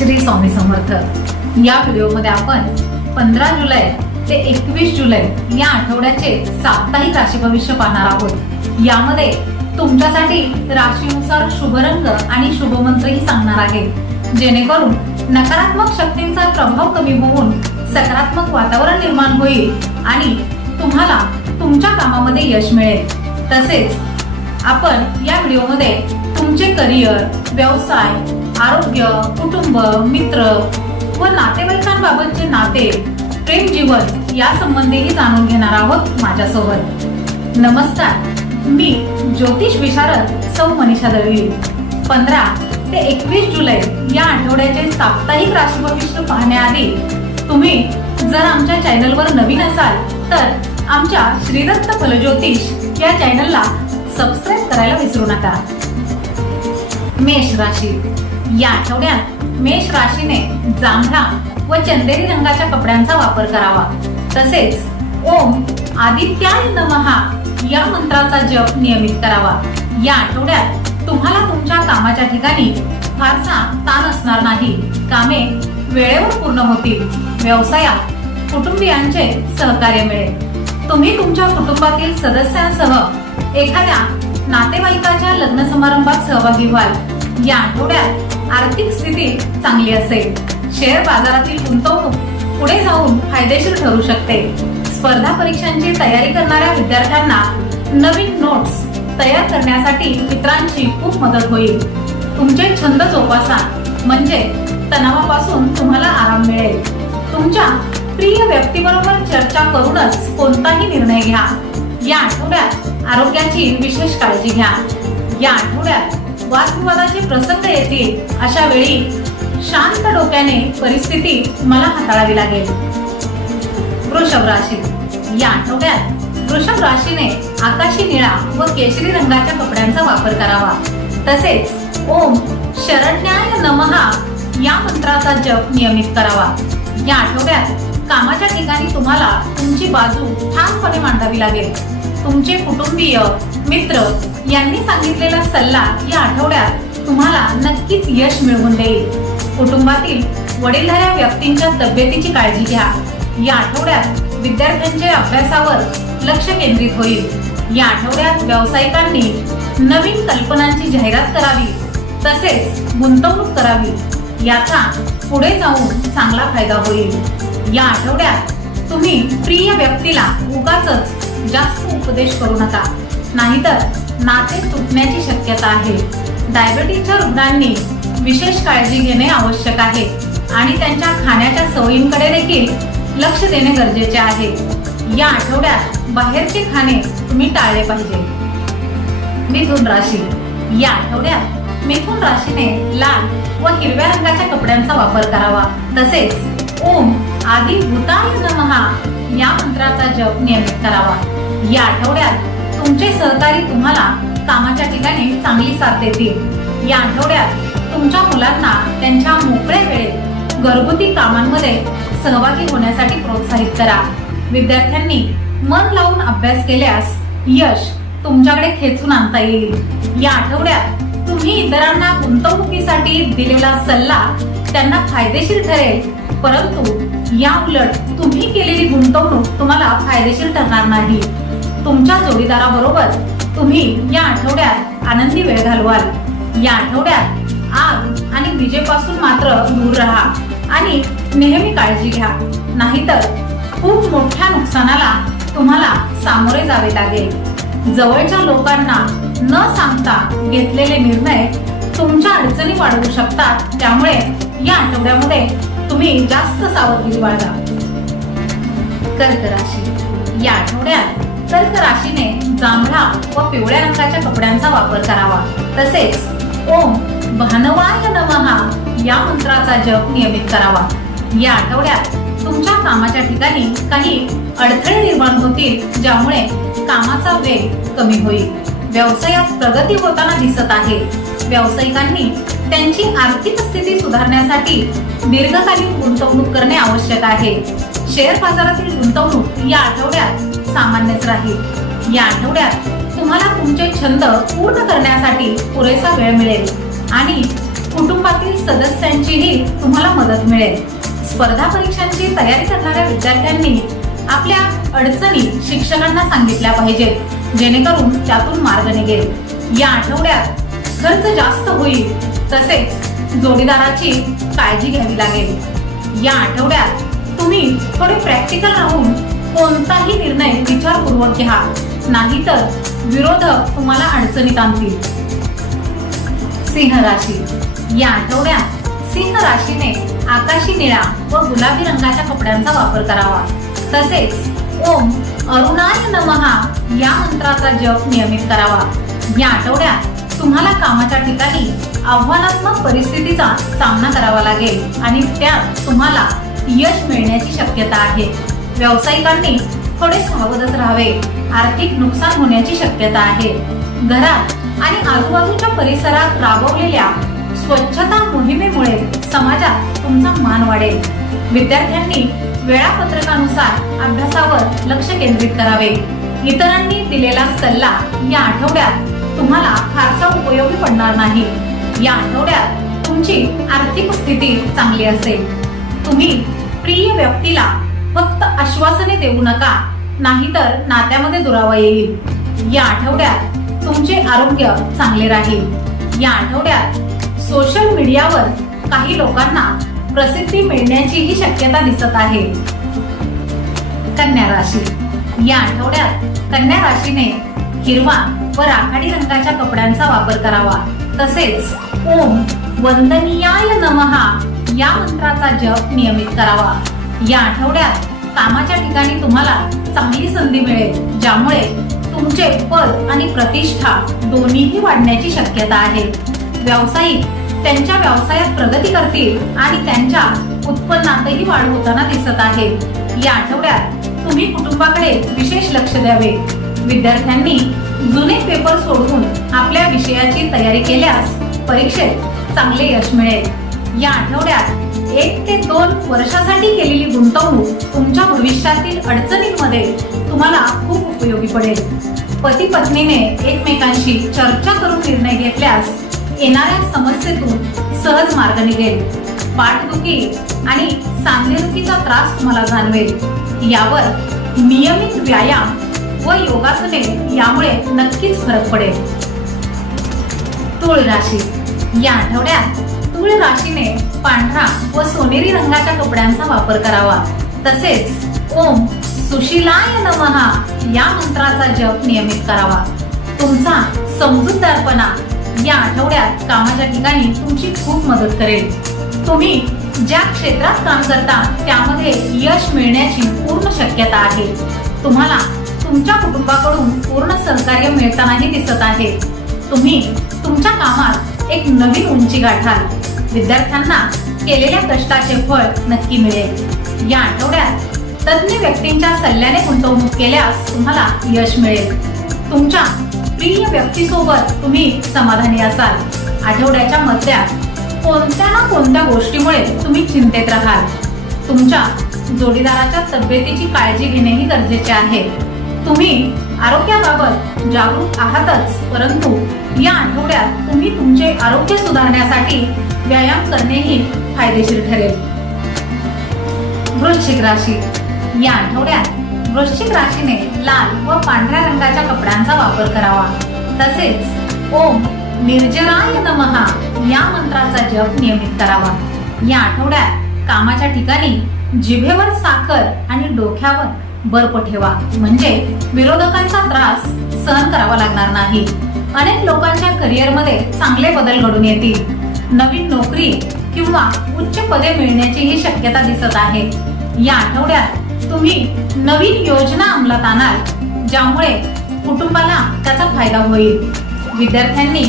श्री स्वामी समर्थ. या व्हिडिओमध्ये आपण पंधरा जुलै ते एकवीस जुलै या आठवड्याचे साप्ताहिक राशी भविष्य पाहणार आहोत. यामध्ये तुमच्यासाठी राशीनुसार शुभ रंग आणि शुभमंत्रही सांगणार आहे. जेणेकरून नकारात्मक शक्तींचा प्रभाव कमी होऊन सकारात्मक वातावरण निर्माण होईल आणि तुम्हाला तुमच्या कामामध्ये यश मिळेल. तसेच आपण या व्हिडिओमध्ये तुमचे करिअर व्यवसाय आरोग्य कुटुंब मित्र व नातेवाईकांबाबतचे नाते प्रेम जीवन या संबंधीही जाणून घेणार आहोत माझ्यासोबत. नमस्कार. मी ज्योतिष विशारद सौ मनीषा दळवी. पंधरा ते एकवीस जुलै या आठवड्याचे साप्ताहिक राशी पाहण्याआधी तुम्ही जर आमच्या चॅनलवर नवीन असाल तर आमच्या श्रीदत्त फलज्योतिष या चॅनलला सबस्क्राईब करायला विसरू नका. मेष राशी. या आठवड्यात मेष राशीने जांभळा व चंदेरी रंगाच्या कपड्यांचा वापर करावा. तसेच ओम आदित्याय नमहा या मंत्राचा जप नियमित करावा. या आठवड्यात तुम्हाला तुमच्या कामाच्या ठिकाणी फारसा ताण असणार नाही. कामे वेळेवर पूर्ण होतील. व्यवसायात कुटुंबियांचे सहकार्य मिळेल. तुम्ही तुमच्या कुटुंबातील सदस्यांसह एखाद्या नातेवाईकाच्या लग्न समारंभात सहभागी व्हाल. या आठवड्यात आर्थिक स्थिती चांगली असेल शेअर बाजारातील गुंतवणूक पुढे जाऊन फायदेशीर ठरू शकते. स्पर्धा परीक्षांची तयारी करणाऱ्या विद्यार्थ्यांना नवीन नोट्स तयार करण्यासाठी मित्रांची खूप मदत होईल. तुमचे छंद जोपासा म्हणजे तणावापासून तुम्हाला आराम मिळेल. तुमच्या प्रिय व्यक्तीबरोबर चर्चा करूनच कोणताही निर्णय घ्या. या आठवड्यात आरोग्याची विशेष काळजी घ्या. या आठवड्यात वादविवादाचे प्रसंग येतील अशा वेळी शांत डोक्याने परिस्थिती तुम्हाला हाताळावी लागेल. वृषभ राशी. या आठवड्यात वृषभ राशीने आकाशी निळा व केशरी रंगाच्या कपड्यांचा वापर करावा. तसेच ओम शरण्याय नमहा या मंत्राचा जप नियमित करावा. या आठवड्यात कामाच्या ठिकाणी तुम्हाला तुमची बाजू ठामपणे मांडावी लागेल. तुमचे कुटुंबीय मित्र यांनी सांगितलेला सल्ला या आठवड्यात तुम्हाला नक्कीच यश मिळवून देईल. कुटुंबातील वडीलधाऱ्या व्यक्तींच्या तब्येतीची काळजी घ्या. या आठवड्यात विद्यार्थ्यांच्या अभ्यासावर लक्ष केंद्रित होईल. या आठवड्यात व्यावसायिकांनी नवीन कल्पनांची जाहिरात करावी तसेच गुंतवणूक करावी. याचा पुढे जाऊन चांगला फायदा होईल. या आठवड्यात तुम्ही प्रिय व्यक्तीला उगाच जास्त उपदेश करू नका. नाहीतर नाते तुटण्याची शक्यता आहे. डायबिटीजच्या रुग्णांनी विशेष काळजी घेणे आवश्यक आहे आणि त्यांच्या खाण्याच्या सवयींकडे देखील लक्ष देणे गरजेचे आहे. या आठवड्यात बाहेरचे खाणे तुम्ही टाळले पाहिजे. मिथुन राशी. या आठवड्यात मिथुन राशीने लाल व हिरव्या रंगाच्या कपड्यांचा वापर करावा. तसेच ओम आदी भूताय नमहा या मंत्राचा जप नियमित करावा. या आठवड्यात तुमचे सहकारी तुम्हाला कामाच्या ठिकाणी चांगली साथ देतील. या आठवड्यात तुमच्या मुलांना त्यांच्या मोकळ्या वेळेत घरगुती कामांमध्ये सहभागी होण्यासाठी प्रोत्साहित करा. विद्यार्थ्यांनी मन लावून अभ्यास केल्यास यश तुमच्याकडे खेचून आणता येईल. या आठवड्यात तुम्ही इतरांना गुंतवणुकीसाठी दिलेला सल्ला त्यांना फायदेशीर ठरेल. परंतु या उलट तुम्ही केलेली गुंतवणूक तुम्हाला फायदेशीर ठरणार नाही. तुमच्या जोडीदाराबरोबर तुम्ही या आठवड्यात आनंदी वेळ घालवाल. या आठवड्यात आग आणि विजेपासून मात्र दूर राहा आणि नेहमी काळजी घ्या. नाहीतर खूप मोठ्या नुकसानाला तुम्हाला सामोरे जावे लागेल. जवळच्या लोकांना न सांगता घेतलेले निर्णय तुमच्या अडचणी वाढवू शकतात. त्यामुळे या आठवड्यामध्ये तुम्ही जास्त सावधगिरी बाळगा. कर्क राशी या आठवड्यात कर्क राशीने जांभळा व पिवळ्या रंगाच्या कपड्यांचा वापर करावा. तसेच ओम भानवाय नमहा या मंत्राचा जप नियमित करावा. या आठवड्यात तुमच्या कामाच्या ठिकाणी काही अडथळे निर्माण होतील ज्यामुळे कामाचा वेग कमी होईल. व्यवसायात प्रगती होताना दिसत आहे. व्यावसायिकांनी त्यांची आर्थिक स्थिती सुधारण्यासाठी दीर्घकालीन गुंतवणूक करणे आवश्यक आहे. शेअर बाजारातील गुंतवणूक या आठवड्यात सामान्यच राहील. या आठवड्यात तुम्हाला तुमचे छंद पूर्ण करण्यासाठी पुरेसा वेळ मिळेल आणि कुटुंबातील सदस्यांचीही तुम्हाला मदत मिळेल. स्पर्धा परीक्षांची तयारी करणाऱ्या विद्यार्थ्यांनी आपल्या अडचणी शिक्षकांना सांगितल्या पाहिजेत जेणेकरून त्यातून मार्ग निघेल. या आठवड्यात खर्च जास्त होईल तसेच जोडीदाराची काळजी घ्यावी लागेल. या आठवड्यात तुम्ही थोडे प्रॅक्टिकल राहून कोणताही निर्णय विचारपूर्वक घ्या. नाहीतर विरोधक तुम्हाला अडचणीत आणतील. सिंह राशी. या आठवड्यात सिंह राशीने आकाशी निळा व गुलाबी रंगाच्या कपड्यांचा वापर करावा. तसेच ओम अरुणाय नमहा या मंत्राचा जप नियमित करावा. या आठवड्यात तुम्हाला कामाच्या ठिकाणी आव्हानात्मक परिस्थितीचा सामना करावा लागेल आणि त्यात तुम्हाला यश मिळण्याची शक्यता आहे. व्यावसायिकांनी थोडे सावधच राहावे. आर्थिक नुकसान होण्याची शक्यता आहे. घरात आणि आजूबाजूच्या परिसरात राबवलेल्या स्वच्छता मोहिमेमुळे समाजात तुमचा मान वाढेल. विद्यार्थ्यांनी वेळापत्रकानुसार अभ्यासावर लक्ष केंद्रित करावे. इतरांनी दिलेला सल्ला या आठवड्यात तुम्हाला फारसा उपयोगी पडणार नाही. या आठवड्यात तुमची आर्थिक स्थिती चांगली असेल. तुम्ही प्रिय व्यक्तीला फक्त आश्वासने देऊ नका नाहीतर नात्यामध्ये दुरावा येईल. या आठवड्यात तुमचे आरोग्य चांगले राहील. या आठवड्यात सोशल मीडियावर काही लोकांना प्रसिद्धी मिळण्याचीही शक्यता दिसत आहे. कन्या राशी. या आठवड्यात कन्या राशीने हिरवा व राखाडी रंगाच्या कपड्यांचा वापर करावा. तसेच ओम वंदनीयाय नमहा या मंत्राचा जप नियमित करावा. या आठवड्यात कामाच्या ठिकाणी तुम्हाला चांगली संधी मिळेल ज्यामुळे तुमचे पद आणि प्रतिष्ठा दोन्हीही वाढण्याची शक्यता आहे. व्यावसायिक त्यांच्या व्यवसायात प्रगती करतील आणि त्यांच्या उत्पन्नातही वाढ होताना दिसत आहे. या आठवड्यात तुम्ही कुटुंबाकडे विशेष लक्ष द्यावे. विद्यार्थ्यांनी जुने पेपर सोडवून आपल्या विषयाची तयारी केल्यास परीक्षेत चांगले यश मिळेल. या आठवड्यात एक ते दोन वर्षासाठी केलेली गुंतवणूक तुमच्या भविष्यातील अडचणींमध्ये तुम्हाला खूप उपयोगी पडेल. पती पत्नीने एकमेकांशी चर्चा करून निर्णय घेतल्यास येणाऱ्या समस्येतून सहज मार्ग निघेल. पाठदुखी आणि सांधेदुखीचा त्रास तुम्हाला जाणवेल. यावर नियमित व्यायाम व योगासने यामुळे नक्कीच फरक पडेल. तुळ राशी या आठवड्यात मूळ राशीने पांढरा व सोनेरी रंगाच्या कपड्यांचा वापर करावा. तसेच ओम सुशिलाय नमहा या मंत्राचा जप नियमित करावा. तुमचा समजूतदारपणा या आठवड्यात कामाच्या ठिकाणी तुमची खूप मदत करेल. तुम्ही ज्या क्षेत्रात काम करता त्यामध्ये यश मिळण्याची पूर्ण शक्यता आहे. तुम्हाला तुमच्या कुटुंबाकडून पूर्ण सहकार्य मिळतानाही दिसत आहे. तुम्ही तुमच्या कामात एक नवीन उंची गाठाल. विद्यार्थ्यांना केलेल्या कष्टाचे फळ नक्की मिळेल. या आठवड्यात तज्ज्ञ व्यक्तींच्या सल्ल्याने गुंतवणूक केल्यास तुम्हाला यश मिळेल. तुमच्या प्रिय व्यक्तीसोबत तुम्ही समाधानी असाल. आठवड्याच्या मध्यात कोणत्या ना कोणत्या गोष्टीमुळे तुम्ही चिंतेत राहाल? तुमच्या जोडीदाराच्या तब्येतीची काळजी घेणेही गरजेचे आहे. तुम्ही आरोग्याबाबत जागरूक आहातच परंतु या आठवड्यात तुम्ही तुमचे आरोग्य सुधारण्यासाठी व्यायाम करणेही फायदेशीर ठरेल. वृश्चिक राशी. या आठवड्यात वृश्चिक राशीने लाल व पांढऱ्या रंगाच्या कपड्यांचा वापर करावा. तसेच ओम निर्जराय नमहा या मंत्राचा जप नियमित करावा. या आठवड्यात कामाच्या ठिकाणी जिभेवर साखर आणि डोक्यावर बर्फ ठेवा. म्हणजे विरोधकांचा त्रास सहन करावा लागणार नाही. अनेक लोकांच्या करिअरमध्ये चांगले बदल घडून येतील. नवीन नोकरी किंवा उच्च पदे मिळण्याचीही शक्यता दिसत आहे. या आठवड्यात तुम्ही नवीन योजना अंमलात आणाल ज्यामुळे कुटुंबाला त्याचा फायदा होईल. विद्यार्थ्यांनी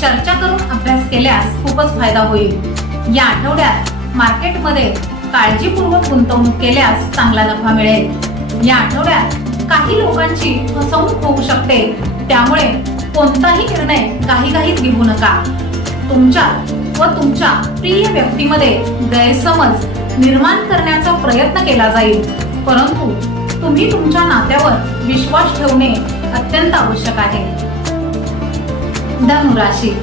चर्चा करून अभ्यास केल्यास खूपच फायदा होईल. या आठवड्यात मार्केटमध्ये काळजीपूर्वक गुंतवणूक केल्यास चांगला नफा मिळेल. या आठवड्यात काही लोकांची फसवणूक होऊ शकते. त्यामुळे कोणताही निर्णय काही काहीच घेऊ नका. तुमच्या व तुमच्या प्रिय व्यक्तीमध्ये गैरसमज निर्माण करण्याचा प्रयत्न केला जाईल. परंतु तुम्ही तुमच्या नात्यावर विश्वास ठेवणे अत्यंत आवश्यक आहे. धनुराशी.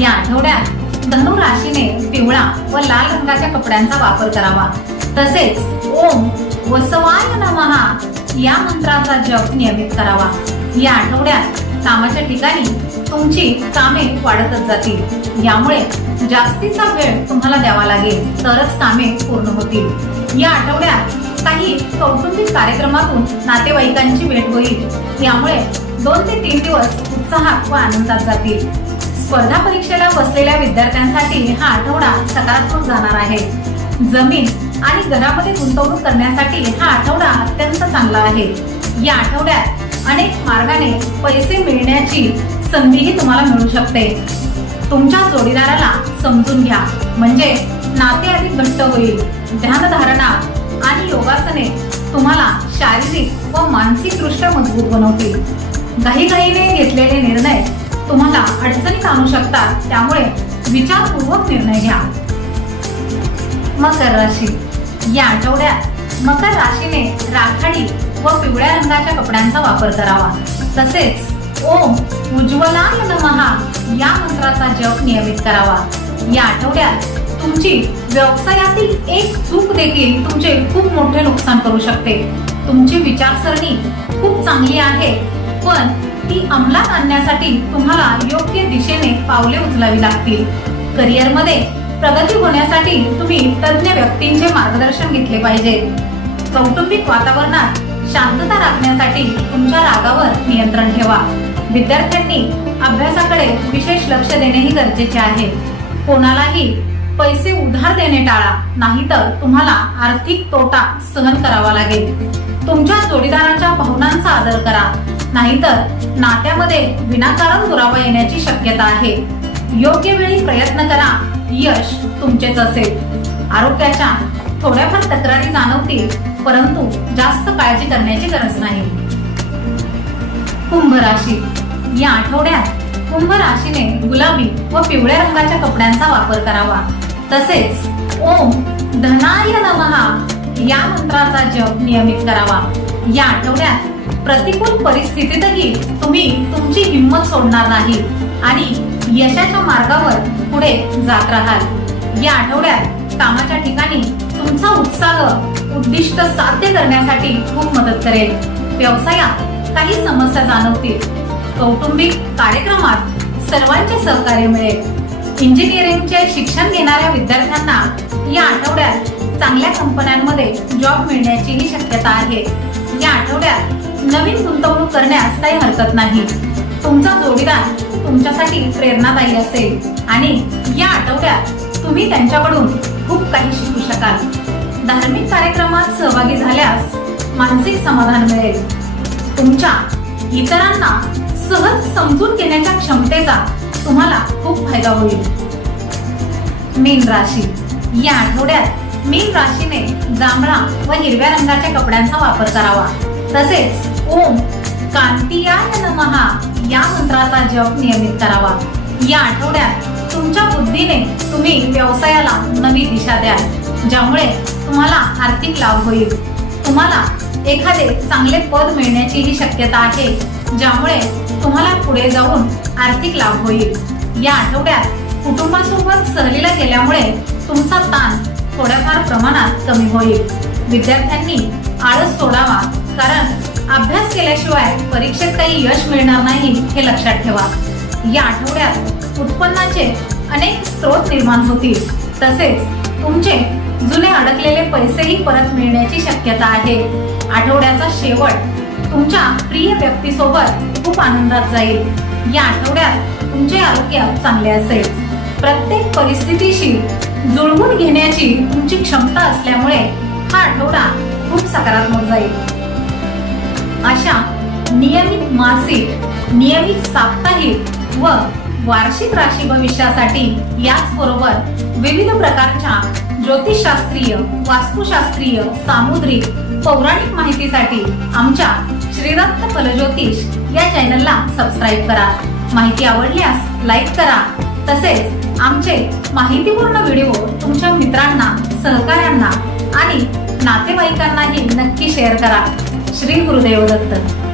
या आठवड्यात धनु राशीने पिवळा व लाल रंगाच्या कपड्यांचा वापर करावा. तसेच ओम वसवाय नमहा या मंत्राचा जप नियमित करावा. या आठवड्यात कामाच्या ठिकाणी तुमची कामे वाढतच जातील. यामुळे जास्तीचा वेळ तुम्हाला द्यावा लागेल. तरच कामे पूर्ण होतील. या आठवड्यात काही कौटुंबिक कार्यक्रमातून नातेवाईकांची भेट होईल. यामुळे दोन ते तीन दिवस उत्साहात व आनंदात जातील. स्पर्धा परीक्षेला बसलेल्या विद्यार्थ्यांसाठी हा आठवडा सकारात्मक जाणार आहे. जमीन आणि घरामध्ये गुंतवणूक करण्यासाठी हा आठवडा अत्यंत चांगला आहे. या आठवड्यात अनेक मार्गाने पैसे मिळण्याची संधीही तुम्हाला मिळू शकते. तुमच्या जोडीदाराला समजून घ्या. म्हणजे नाते अधिक घट्ट होईल ध्यानधारणा आणि योगासने तुम्हाला शारीरिक व मानसिक दृष्ट्या मजबूत बनवतील. घाईघाईने घेतलेले निर्णय तुम्हाला अडचणीत आणू शकतात त्यामुळे विचारपूर्वक निर्णय घ्या. मकर राशी. या आठवड्यात मकर राशीने राखाडी व पिवळ्या रंगाच्या कपड्यांचा वापर करावा. तसेच ओम उज्ज्वलाय नमहा या मंत्राचा जप नियमित करावा. या आठवड्यात तुमची व्यवसायातील एक चूक देखील तुमचे खूप मोठे नुकसान करू शकते. तुमची विचारसरणी खूप चांगली आहे पण ती अंमलात आणण्यासाठी तुम्हाला योग्य दिशेने पावले उचलावी लागतील. करिअरमध्ये प्रगती होण्यासाठी तुम्ही तज्ज्ञ व्यक्तींचे मार्गदर्शन घेतले पाहिजे. कौटुंबिक वातावरणात शांतता राखण्यासाठी तुमच्या रागावर नियंत्रण ठेवा. विद्यार्थ्यांनी अभ्यासाकडे विशेष लक्ष देणेही गरजेचे आहे. कोणालाही पैसे उधार देणे टाळा नाहीतर तुम्हाला आर्थिक तोटा सहन करावा लागेल. तुमच्या जोडीदाराच्या भावनांचा आदर करा नाहीतर नात्यामध्ये विनाकारण दुरावा येण्याची शक्यता आहे. योग्य वेळी प्रयत्न करा यश तुमचेच असेल. आरोग्याच्या थोड्याफार तक्रारी जाणवतील परंतु जास्त काळजी करण्याची गरज नाही. कुंभ राशी. या आठवड्यात कुंभ राशीने गुलाबी व पिवळ्या रंगाच्या कपड्यांचा वापर करावा. तसेच ओम धनाय नमहा या मंत्राचा जप नियमित करावा. या आठवड्यात प्रतिकूल परिस्थितीतही तुम्ही तुमची हिंमत सोडणार नाही. आणि यशाच्या मार्गावर पुढे जात राहाल. या आठवड्यात कामाच्या ठिकाणी तुमचा उत्साह उद्दिष्ट साध्य करण्यासाठी खूप मदत करेल. व्यवसायात काही समस्या जाणवतील. कौटुंबिक कार्यक्रमात सर्वांचे सहकार्य मिळेल. इंजिनिअरिंगचे शिक्षण घेणाऱ्या विद्यार्थ्यांना या आठवड्यात चांगल्या कंपन्यांमध्ये जॉब मिळण्याचीही शक्यता आहे. या आठवड्यात नवीन गुंतवणूक करण्यास काही हरकत नाही. तुमचा जोडीदार तुमच्यासाठी प्रेरणादायी असेल. आणि या आठवड्यात तुम्ही त्यांच्याकडून खूप काही शिकू शकाल. धार्मिक कार्यक्रमात सहभागी झाल्यास मानसिक समाधान मिळेल. तुमच्या इतरांना सहज समजून घेण्याच्या क्षमतेचा तुम्हाला खूप फायदा होईल. मीन राशी. या आठवड्यात मीन राशीने जांभळा व हिरव्या रंगाच्या कपड्यांचा वापर करावा. तसेच ओम कांतियाय नमहा या मंत्राचा जप नियमित करावा. या आठवड्यात तुमच्या बुद्धीने तुम्ही व्यवसायाला नवी दिशा द्याल ज्यामुळे तुम्हाला आर्थिक लाभ होईल. तुम्हाला एखादे चांगले पद मिळण्याचीही शक्यता आहे ज्यामुळे तुम्हाला पुढे जाऊन आर्थिक लाभ होईल. या आठवड्यात कुटुंबासोबत सहलीला गेल्यामुळे तुमचा ताण थोड्याफार प्रमाणात कमी होईल. विद्यार्थ्यांनी आळस सोडावा कारण अभ्यास केल्याशिवाय परीक्षेत काही यश मिळणार नाही हे लक्षात ठेवा. या आठवड्यात उत्पन्नाचे अनेक स्रोत निर्माण होतील. तसेच तुमचे जुने अडकलेले पैसेही परत मिळण्याची शक्यता आहे. आठवड्याचा शेवट तुमच्या प्रिय व्यक्तीसोबत खूप आनंदात जाईल. या आठवड्यात तुमचे आरोग्य चांगले असेल. प्रत्येक परिस्थितीशी जुळवून घेण्याची तुमची क्षमता असल्यामुळे हा आठवडा खूप सकारात्मक जाईल. अशा नियमित मासिक नियमित साप्ताहिक व वार्षिक राशी भविष्यासाठी याचबरोबर विविध प्रकारच्या ज्योतिषशास्त्रीय वास्तुशास्त्रीय सामुद्रिक पौराणिक माहितीसाठी आमच्या श्रीरत्न फलज्योतिष या चॅनलला सबस्क्राईब करा. माहिती आवडल्यास लाईक करा. तसेच आमचे माहितीपूर्ण व्हिडिओ तुमच्या मित्रांना सहकाऱ्यांना आणि नातेवाईकांनाही नक्की शेअर करा. श्री गुरुदेव दत्त.